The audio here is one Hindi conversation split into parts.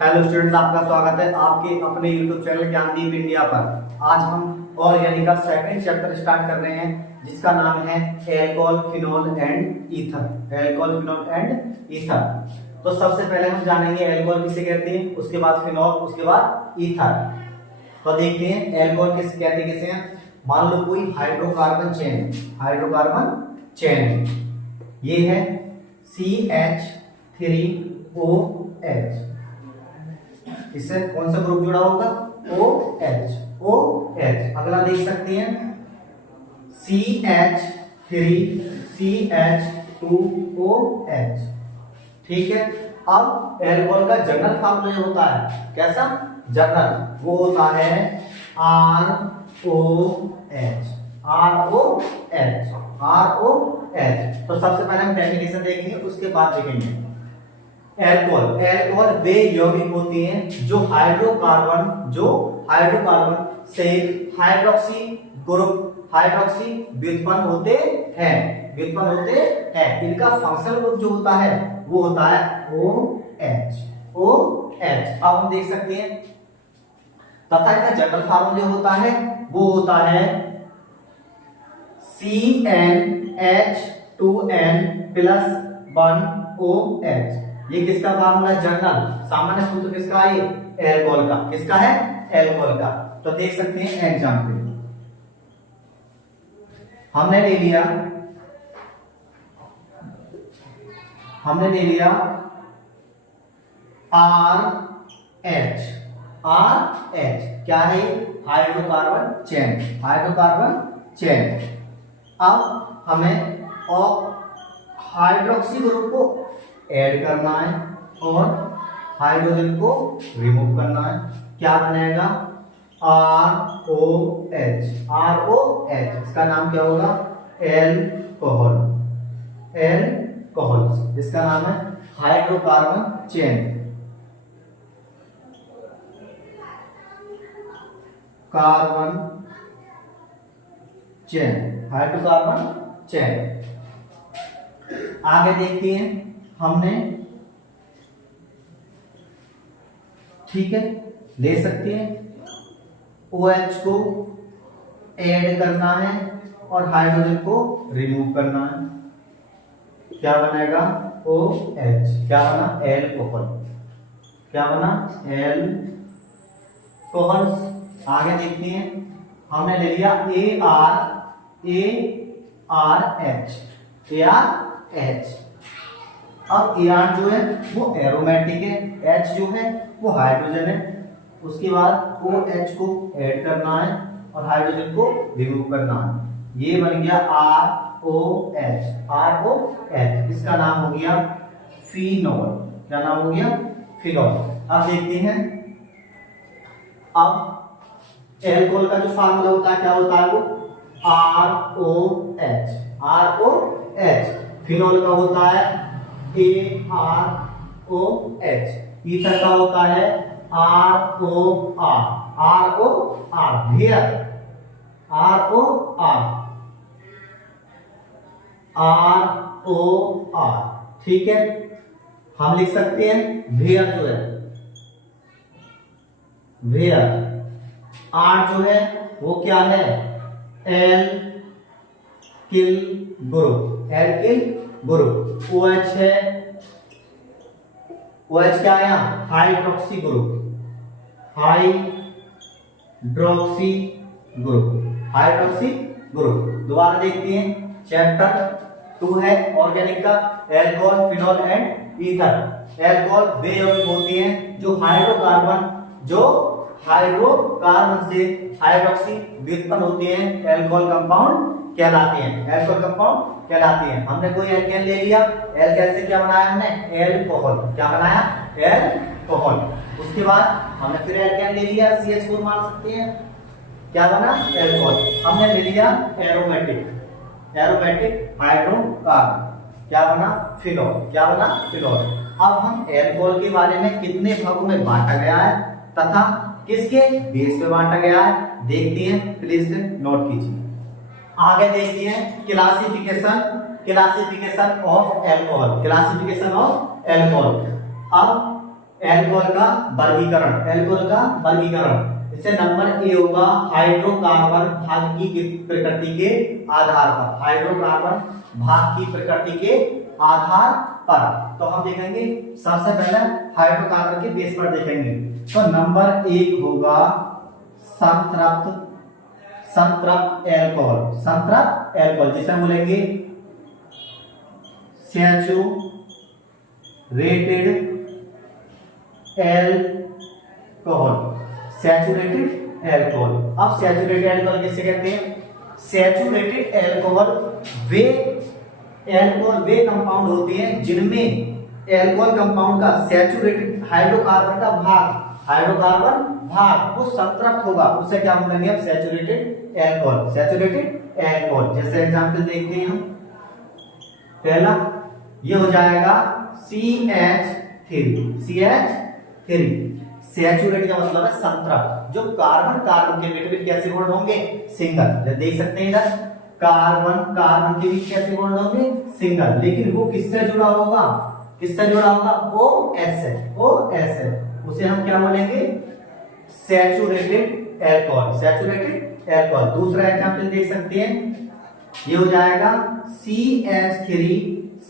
हेलो स्टूडेंट्स, आपका स्वागत है आपके अपने YouTube चैनल ज्ञानदीप इंडिया पर। आज हम ऑर्गेनिक का सेकंड चैप्टर स्टार्ट कर रहे हैं जिसका नाम है alcohol, phenol and ether. Alcohol, phenol and ether. तो सबसे पहले हम जानेंगे एल्कोहल किसे कहते हैं, उसके बाद फिनोल, उसके बाद ईथर। तो देखते हैं एल्कोहल किसे कहते हैं। किसे हैं? मान लो कोई हाइड्रोकार्बन चेन, हाइड्रोकार्बन चेन ये है CH3OH। इससे कौन सा ग्रुप जुड़ा होगा? OH। OH। अगला देख सकते हैं CH3CH2OH। ठीक है। अब एल्कोहल का जनरल फार्मूला होता है कैसा? जनरल वो होता है ROH। ROH। तो सबसे पहले हम डेफिनेशन देखेंगे, उसके बाद देखेंगे एल्कोहल वे यौगिक होते हैं जो हाइड्रोकार्बन से हाइड्रोक्सी व्युत्पन्न होते हैं। इनका फंक्शनल ग्रुप जो होता है वो होता है OH। अब हम देख सकते हैं तथा इनका जनरल फार्मूला जो होता है वो होता है CnH2n+1OH। ये किसका फार्मूला? जनरल। सामान्य सूत्र किसका है? एल्कोहल का। किसका है? एल्कोहल का। तो देख सकते हैं एग्जांपल हमने ले लिया RH। क्या है? Hydrocarbon chain. अब हमें हाइड्रोक्सी ग्रुप को ऐड करना है और हाइड्रोजन को रिमूव करना है। क्या बनेगा? ROH। इसका नाम क्या होगा? एल्कोहल। इसका नाम है हाइड्रोकार्बन चेन। Hydrocarbon chain. आगे देखते हैं हमने, ठीक है, ले सकते हैं OH को ऐड करना है और हाइड्रोजन को रिमूव करना है। क्या बनेगा? OH। क्या बना? एल्कोहल। आगे देखते हैं हमने ले लिया ARH। अब AR जो है वो एरोमेटिक है, H जो है वो हाइड्रोजन है। उसके बाद OH को ऐड करना है और हाइड्रोजन को रिमूव करना है। ये बन गया ROH। इसका नाम हो गया फिनोल। क्या नाम हो गया? फिनोल। अब देखते हैं अब एल्कोहल का जो फार्मूला होता है क्या होता है? वो ROH। फिनोल का होता है AROH। ईथर का होता है ROR। ठीक है। हम लिख सकते हैं वेयर जो है, R जो है वो क्या है? Alkyl group. OH है, OH क्या है? Hydroxy group. दोबारा देखते हैं चैप्टर 2 है ऑर्गेनिक का, alcohol, phenol and ether. Alcohol वे यौगिक होते हैं जो हाइड्रोकार्बन से हाइड्रोक्सी व्युत्पन्न होते हैं। एल्कोहल कंपाउंड कहलाते हैं। हमने कोई एल्केन ले लिया, एल्केन से क्या बनाया हमने? एल्कोहल। क्या बनाया? एल्कोहल। उसके बाद हमने फिर एल्केन ले लिया, CH4 मान सकते हैं। क्या बना? एल्कोहल। हमने ले लिया एरोमेटिक हाइड्रोकार्बन। क्या बना? फिनोल। अब हम एल्कोहल के बारे में कितने भागों में बांटा गया है तथा किसके बेस पे बांटा गया है देखते हैं, प्लीज नोट कीजिए। आगे देखते हैं क्लासिफिकेशन ऑफ एल्कोहल। अब एल्कोहल का वर्गीकरण, एल्कोहल का वर्गीकरण। इससे नंबर ए होगा हाइड्रोकार्बन भाग की प्रकृति के आधार पर, हाइड्रोकार्बन भाग की प्रकृति के आधार पर। तो हम देखेंगे सबसे पहले हाइड्रोकार्बन के बेस पर देखेंगे। तो नंबर एक होगा संतृप्त, संतृप्त एल्कोहल, संतृप्त एल्कोहल जिसे हम बोलेंगे सैचुरेटेड एल्कोहल, सैचुरेटेड एल्कोहल। अब सैचुरेटेड एल्कोहल किसे कहते हैं? सैचुरेटेड एल्कोहल वे एल्कोहल वे कंपाउंड होते हैं जिनमें एल्कोहल कंपाउंड का सैचुरेटेड हाइड्रोकार्बन का भाग, हाइड्रोकार्बन भाग वो संतृप्त होगा, उसे क्या बोलेंगे हम? Saturated alcohol, saturated alcohol. जैसे एग्जांपल देखते हैं हम, पहला ये हो जाएगा CH3, CH3। सैचुरेट का मतलब है संतृप्त। जो कार्बन कार्बन के बीच कैसे बॉन्ड होंगे? सिंगल। देख सकते हैं इधर कार्बन कार्बन के बीच कैसे बॉन्ड होंगे? सिंगल। लेकिन वो किससे जुड़ा होगा? किससे जुड़ा होगा? OH से, OH से। उसे हम क्या बोलेंगे? Saturated alcohol, saturated alcohol. दूसरा एग्जांपल देख सकते हैं, ये हो जाएगा CH3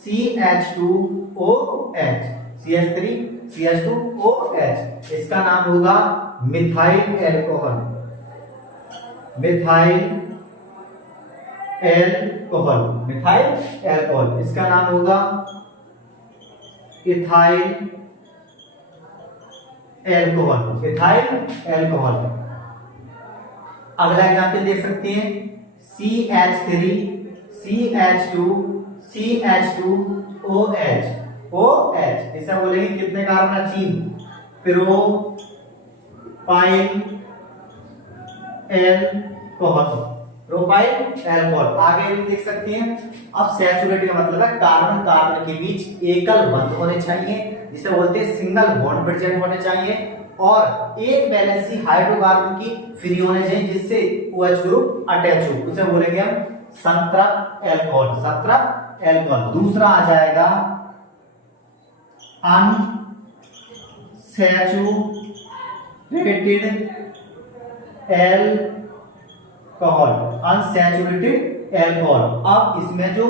CH2OH, CH3 CH2OH। इसका नाम होगा methyl alcohol, methyl alcohol, methyl alcohol. इसका नाम होगा इथाइल एल्कोहल, इथाइल एल्कोहल। अगला एग्जांपल देख सकते हैं, CH3 CH2 CH2OH, OH। इसे बोलेंगे कितने carbon? 3। Propyl alcohol, propyl alcohol. आगे देख सकते हैं, अब सैचुरेटेड का मतलब है कार्बन कार्बन के बीच एकल बंध होने चाहिए, जिसे बोलते हैं सिंगल बॉन्ड प्रेजेंट होने चाहिए, और एक वैलेंसी हाइड्रोकार्बन की फ्री होने चाहिए जिससे OH ग्रुप अटैच हो, उसे बोलेंगे हम संतृप्त एल्कोहल, संतृप्त एल्कोहल। दूसरा आ जाएगा अनसैचुरेटेड एल्कोहल, अनसैचुरेटेड एल्कोहल। अब इसमें जो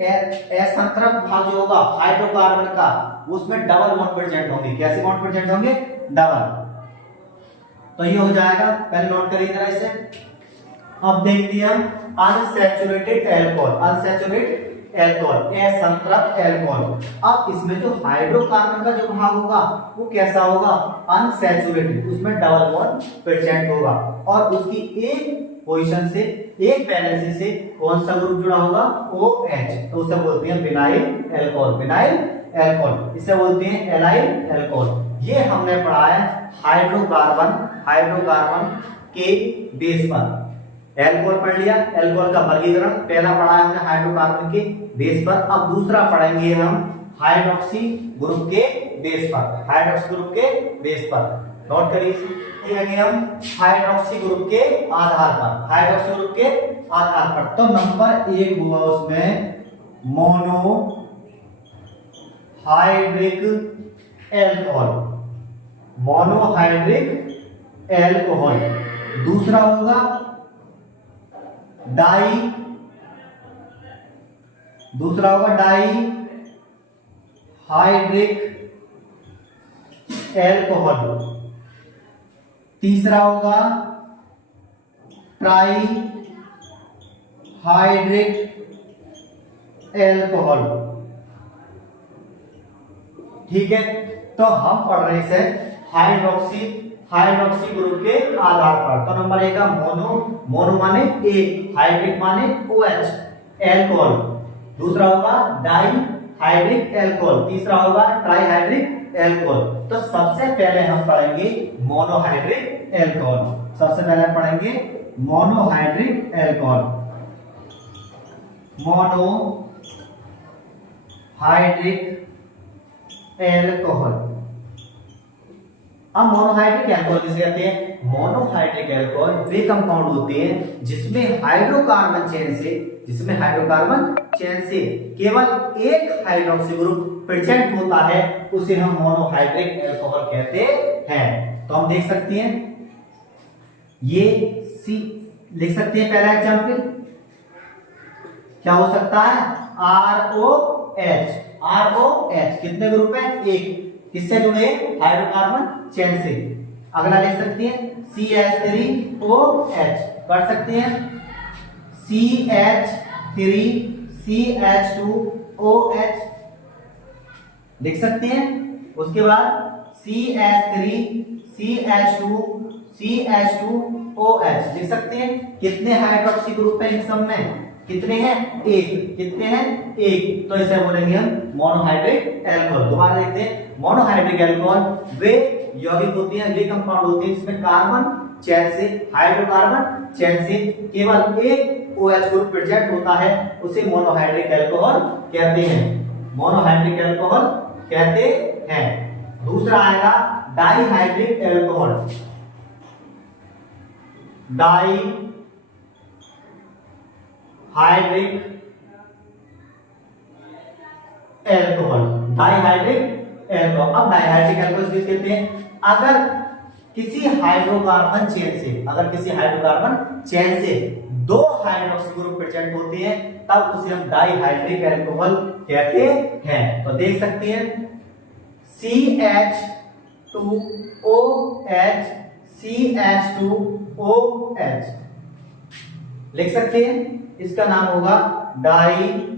असंतृप्त भाग जो होगा हाइड्रोकार्बन का, उसमें डबल बॉन्ड प्रेजेंट होंगे। कैसे बॉन्ड प्रेजेंट होंगे? डबल। तो ये हो जाएगा, पहले नोट करिए जरा इसे। अब देखते हैं हम अनसैचुरेटेड एल्कोहल, अनसैचुरेटेड एल्कोहल, असंतृप्त एल्कोहल। अब इसमें जो हाइड्रोकार्बन का जो भाग होगा वो कैसा होगा? अनसैचुरेटेड, उसमें डबल बॉन्ड प्रेजेंट होगा, और उसकी एक पोजीशन से, एक वैलेंसी से कौन सा ग्रुप जुड़ा होगा? OH। तो उसे बोलते हैं विनाइल एल्कोहल, विनाइल एल्कोहल। इसे बोलते हैं एलाइल एल्कोहल। ये हमने पढ़ा है हाइड्रोकार्बन, हाइड्रोकार्बन के बेस पर। एल्कोहल पढ़ लिया, एल्कोहल का वर्गीकरण पहला पढ़ा है हमने हाइड्रोकार्बन के बेस पर। अब दूसरा पढ़ेंगे हम हाइड्रोक्सी ग्रुप के बेस पर, हाइड्रोक्सी ग्रुप के बेस पर। नोट करिए हम हाइड्रोक्सी ग्रुप के आधार पर, हाइड्रोक्सी ग्रुप के आधार पर। तो नंबर 1 हुआ उसमें mono hydric alcohol, monohydric alcohol. दूसरा होगा डाई, दूसरा होगा डाई हाइड्रिक एल्कोहल। तीसरा होगा ट्राई हाइड्रिक एल्कोहल। ठीक है, तो हम पढ़ रहे इसे हाइड्रोक्सी, हाइड्रोक्सी ग्रुप के आधार पर। तो नंबर 1 का मोनो, मोनो माने एक, हाइड्रिक माने OH एल्कोहल। दूसरा होगा डाई हाइड्रिक एल्कोहल, तीसरा होगा ट्राई हाइड्रिक एल्कोहल। तो सबसे पहले हम पढ़ेंगे मोनोहाइड्रिक एल्कोहल, सबसे पहले पढ़ेंगे मोनोहाइड्रिक एल्कोहल, मोनोहाइड्रिक एल्कोहल। अब मोनोहाइड्रिक अल्कोहल किसे कहते हैं? मोनोहाइड्रिक अल्कोहल वे कंपाउंड होते हैं जिसमें हाइड्रोकार्बन चेन से केवल एक हाइड्रोक्सी ग्रुप प्रेजेंट होता है, उसे हम मोनोहाइड्रिक अल्कोहल कहते हैं। तो हम देख सकते हैं, ये सी लिख सकते हैं। पहला एग्जांपल क्या हो सकता है? ROH कितने ग्रुप है? एक। किससे जुड़े? हाइड्रोकार्बन चेन से। अगला लिख सकते हैं CH3OH, कर सकते हैं CH3CH2OH, लिख सकते हैं। उसके बाद CH3CH2CH2OH लिख सकते हैं। कितने हाइड्रोक्सी ग्रुप है इन सब में? कितने हैं? एक। कितने हैं? एक। तो इसे बोलेंगे हम मोनोहाइड्रिक अल्कोहल। दोबारा देखते हैं, मोनोहाइड्रिक अल्कोहल वे यौगिक होती हैं, वे कंपाउंड होते हैं जिसमें कार्बन चेन से, हाइड्रोकार्बन चेन से केवल एक OH ग्रुप प्रेजेंट होता है, उसे मोनोहाइड्रिक अल्कोहल कहते हैं। मोनोहाइड्रिक अल्कोहल कहते हैं। दूसरा आएगा डाइहाइड्रिक अल्कोहल। Dihydric alcohol. अब डाइहाइड्रिक अल्कोहल किसे कहते हैं? अगर किसी हाइड्रोकार्बन चेन से दो हाइड्रोक्सी ग्रुप प्रेजेंट होते हैं, तब उसे हम डाइहाइड्रिक अल्कोहल कहते हैं। तो देख सकते हैं CH2OH लिख सकते हैं। इसका नाम होगा डाइहाइड्रिक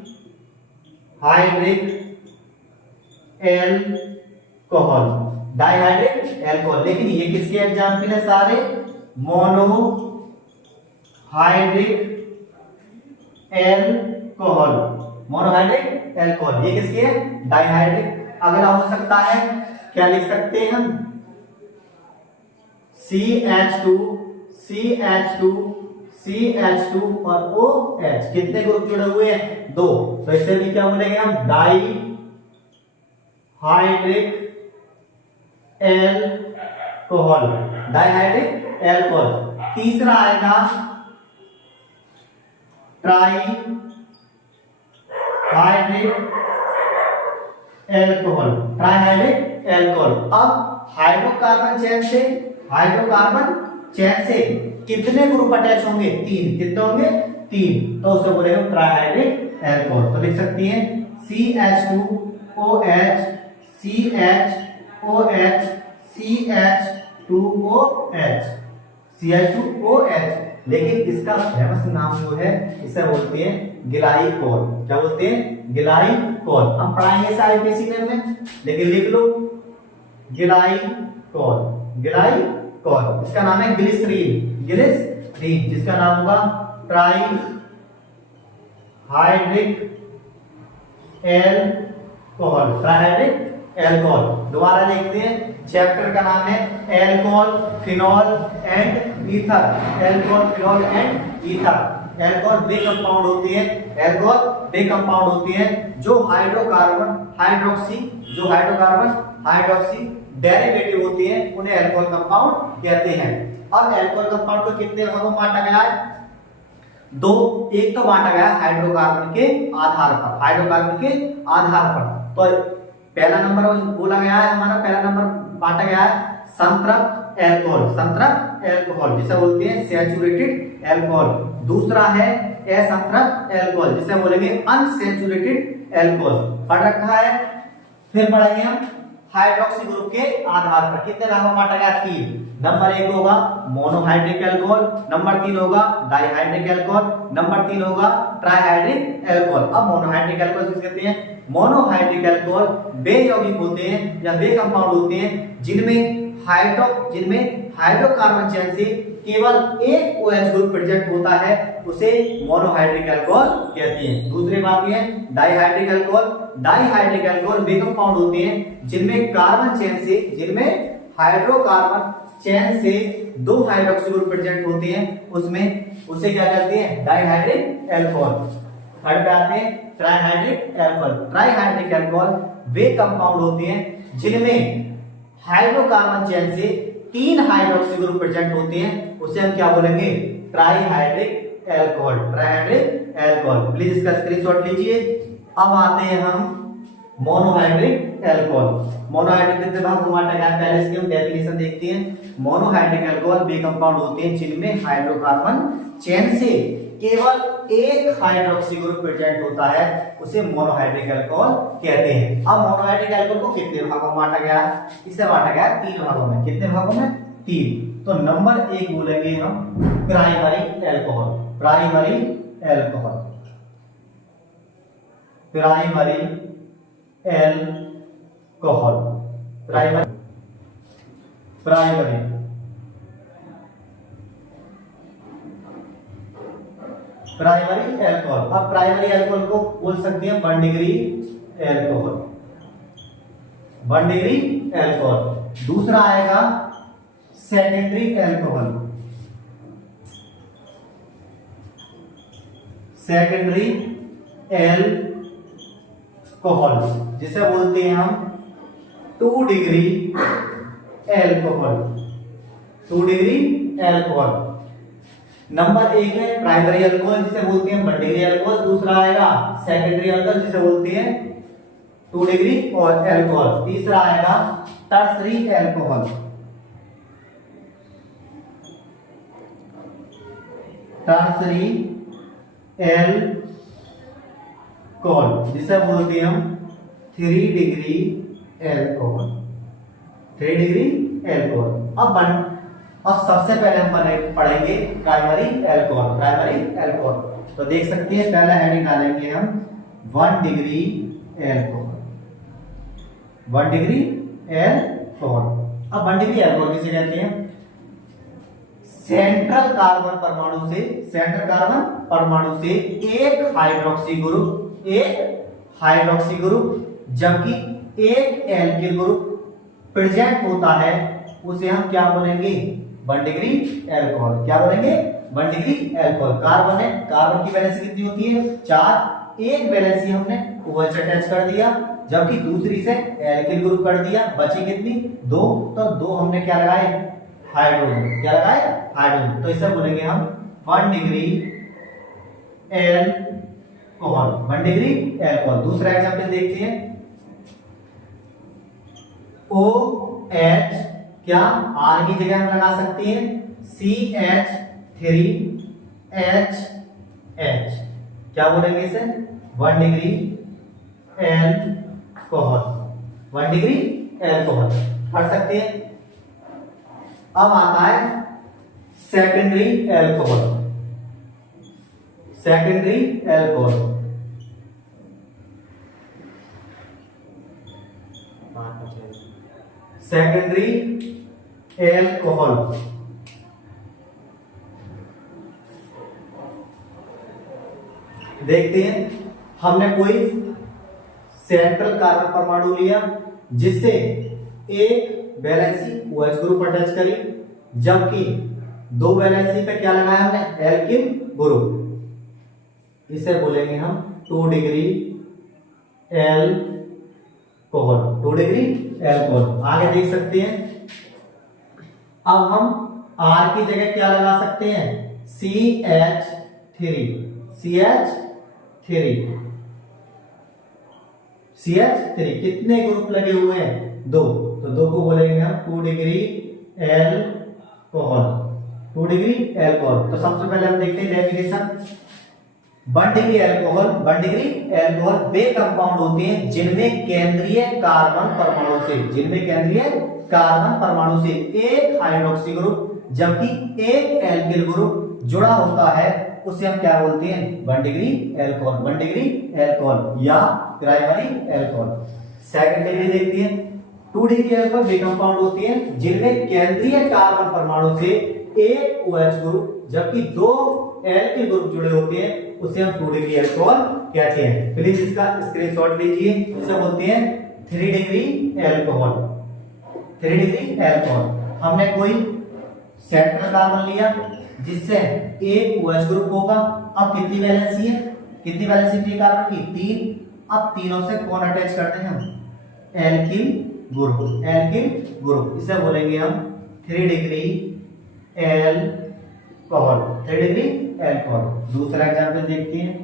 अल्कोहल। लेकिन ये किसके एग्जाम्पल है? सारे मोनोहाइड्रिक अल्कोहल। ये किसके है? डाइहाइड्रिक। अगला हो सकता है, क्या लिख सकते हैं हम? CH2 और OH कितने ग्रुप जुड़े हुए हैं? दो। तो इससे भी क्या बोलेंगे हम? Dihydric alcohol. तीसरा आएगा ट्राइहाइड्रिक अल्कोहल। अब हाइड्रोकार्बन चेन से कितने ग्रुप अटैच होंगे? तीन। कितने होंगे? तीन। तो उसे बोलेंगे ट्राइहाइड्रिक अल्कोहल। तो लिख सकती हैं CH2OH CH2OH। लेकिन इसका फेमस नाम जो है, इसे बोलते हैं ग्लाइकोल। क्या बोलते हैं? ग्लाइकोल। हम पढ़ाएंगे सारे बेसिक में, लेकिन लिख लो ग्लाइकोल। इसका नाम है ग्लिसरीन, जिसका नाम होगा ट्राइहाइड्रिक अल्कोहल। दोबारा देखते हैं, चैप्टर का नाम है alcohol, phenol and ether. Alcohol way compound होती हैं जो हाइड्रोक्सी डेरिवेटिव होती हैं, उन्हें अल्कोहल कंपाउंड कहते हैं। और अल्कोहल कंपाउंड को कितने भागों में बांटा गया है? दो। एक तो बांटा गया हाइड्रोकार्बन के आधार पर। तो पहला नंबर बोला गया है, हमारा पहला नंबर बांटा गया है संतृप्त अल्कोहल, जिसे बोलते हैं सैचुरेटेड अल्कोहल। दूसरा है असंतृप्त अल्कोहल, जिसे बोलेंगे अनसैचुरेटेड अल्कोहल। पढ़ रखा है। फिर पढ़ेंगे हम हाइड्रोक्सी ग्रुप के आधार पर कितने भागों में बांटा गया? तीन। नंबर 1 होगा मोनोहाइड्रिक अल्कोहल, नंबर 3 होगा डाइहाइड्रिक अल्कोहल, नंबर 3 होगा ट्राइहाइड्रिक अल्कोहल। अब मोनोहाइड्रिक अल्कोहल किसे कहते हैं? मोनोहाइड्रिक अल्कोहल वे यौगिक होते हैं या वे कंपाउंड होते हैं जिनमें हाइड्रोकार्बन चेन से केवल एक OH ग्रुप प्रेजेंट होता है, उसे मोनोहाइड्रिक अल्कोहल कहते हैं। दूसरी बात यह है डाइहाइड्रिक अल्कोहल वे कंपाउंड होते हैं जिनमें हाइड्रोकार्बन चेन से दो हाइड्रोक्सी ग्रुप प्रेजेंट होते हैं, उसे क्या कहते हैं? Dihydric alcohol. थर्ड पे आते हैं ट्राइहाइड्रिक अल्कोहल वे कंपाउंड होते हैं जिनमें हाइड्रोकार्बन चेन से 3 हाइड्रोक्सी ग्रुप प्रेजेंट होते हैं, उसे हम क्या बोलेंगे? Trihydric alcohol. Trihydric alcohol. Please इसका स्क्रीनशॉट लीजिए। अब आते हैं हम मोनोहाइड्रिक एल्कोहल। मोनोहाइड्रिक कितने भाग में बांटा गया है? पहले इसकी हम डेफिनेशन देखते हैं। मोनोहाइड्रिक एल्कोहल वे कंपाउंड होते हैं जिनमें हाइड्रोकार्बन चेन से केवल एक हाइड्रोक्सी ग्रुप प्रेजेंट होता है, उसे मोनोहाइड्रिक अल्कोहल कहते हैं। अब मोनोहाइड्रिक अल्कोहल को कितने भागों में बांटा गया है? इसे बांटा गया है 3 भागों में। कितने भागों में? 3। तो नंबर 1 बोलेंगे हम primary alcohol. Primary alcohol. Primary alcohol. Primary primary primary alcohol. अब प्राइमरी एल्कोहल को बोल सकते हैं 1 डिग्री एल्कोहल। 1 degree alcohol. दूसरा आएगा सेकेंडरी एल्कोहल। सेकेंडरी एल्कोहल जिसे बोलते हैं हम 2 degree alcohol. 2 degree alcohol. Number 1 है प्राइमरी अल्कोहल जिसे बोलते हैं 1 डिग्री अल्कोहल। दूसरा आएगा सेकेंडरी अल्कोहल जिसे बोलते हैं 2 डिग्री और एल्कोहल। तीसरा आएगा टर्सरी एल्कोहल। टर्सरी एल्कोहल जिसे बोलते हैं हम 3 डिग्री एल्कोहल। 3 degree alcohol. अब सबसे पहले हम पढ़ेंगे प्राइमरी एल्कोहल। प्राइमरी एल्कोहल तो देख सकते हैं, पहला हेडिंग डालेंगे हम 1 डिग्री एल्कोहल। 1 degree alcohol. अब 1 डिग्री एल्कोहल किसे कहते हैं? सेंट्रल कार्बन परमाणु से एक हाइड्रोक्सी ग्रुप जबकि एक एल्किल ग्रुप प्रेजेंट होता है, उसे हम क्या बोलेंगे? 1 डिग्री एल्कोहल। क्या बोलेंगे? 1 डिग्री एल्कोहल। कार्बन है, कार्बन की वैलेंसी कितनी होती है? 4। एक वैलेंसी हमने OH अटैच कर दिया, जबकि दूसरी से एल्किल ग्रुप कर दिया, बची कितनी? 2। तो 2 हमने क्या लगाए? हाइड्रोजन। क्या लगाए? हाइड्रोजन। तो इसे बोलेंगे हम 1 डिग्री एल्कोहल। 1 degree alcohol. दूसरा एग्जांपल देखते हैं। OH क्या R की जगह हम लगा सकते हैं CH3HH। क्या बोलेंगे इसे? 1 डिग्री एल्कोहल। 1 डिग्री एल्कोहल पढ़ सकते हैं। अब आता है secondary alcohol. Secondary alcohol secondary alcohol देखते हैं। हमने कोई सेंट्रल कार्बन परमाणु लिया जिससे एक वैलेंसी OH ग्रुप अटैच करी, जबकि 2 वैलेंसी पे क्या लगाया हमने? Alkyl group. इसे बोलेंगे हम 2 डिग्री एल्कोहल। 2 degree alcohol. आगे देख सकते हैं। अब हम R की जगह क्या लगा सकते हैं? CH3। कितने ग्रुप लगे हुए हैं? 2। तो 2 को बोलेंगे हम 2 डिग्री एल्कोहल। 2 degree alcohol. तो सबसे पहले हम देखते हैं डेफिनेशन। 1 डिग्री एल्कोहल वे कंपाउंड होते हैं जिनमें केंद्रीय कार्बन परमाणु से एक हाइड्रोक्सी ग्रुप जबकि एक एल्किल ग्रुप जुड़ा होता है, उसे हम क्या बोलते हैं? 1 डिग्री एल्कोहल। 1 डिग्री एल्कोहल या प्राइमरी एल्कोहल। सेकंड डिग्री देखते हैं। 2 डिग्री एल्कोहल वे कंपाउंड होते हैं जिनमें केंद्रीय कार्बन परमाणु से एक OH ग्रुप जबकि 2 एल्किल ग्रुप जुड़े होते हैं, उसे हम 2 डिग्री एल्कोहल कहते हैं। प्लीज इसका स्क्रीनशॉट लीजिए। इसे बोलते हैं 3 डिग्री एल्कोहल। 3 degree alcohol. हमने कोई सेंट्रल कार्बन लिया जिससे एक OH ग्रुप होगा। अब कितनी वैलेंसी है? कितनी वैलेंसी कार्बन की? 3। अब तीनों से कौन अटैच करते हैं हम? एल्किल ग्रुप, एल्किल ग्रुप, इसे बोलेंगे हम 3 डिग्री एल्कोहल, 3 डिग्री एल्कोहल। दूसरा एग्जाम्पल देखते हैं।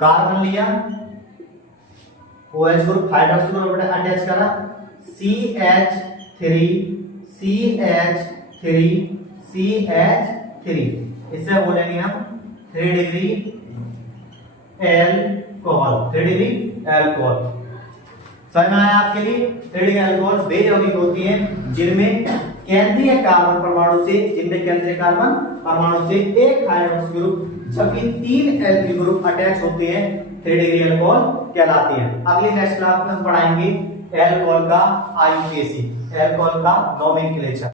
कार्बन लिया, OH group hydroxy group attach करा, CH3 CH3 CH3, इसे बोलेंगे हम 3 डिग्री एल्कोहल, 3 डिग्री एल्कोहल। समझ में आया आपके लिए? 3 डिग्री एल्कोहल वे यौगिक होती हैं जिनमें केंद्रीय कार्बन परमाणु से, एक हाइड्रोक्सी ग्रुप जबकि 3 एल्किल ग्रुप अटैच होते हैं, 3 डिग्री एल्कोहल कहलाती हैं। अगली नेक्स्ट क्लास में हम पढ़ाएंगे एल्कोहल का IUPAC, एल्कोहल का नोमेनक्लेचर।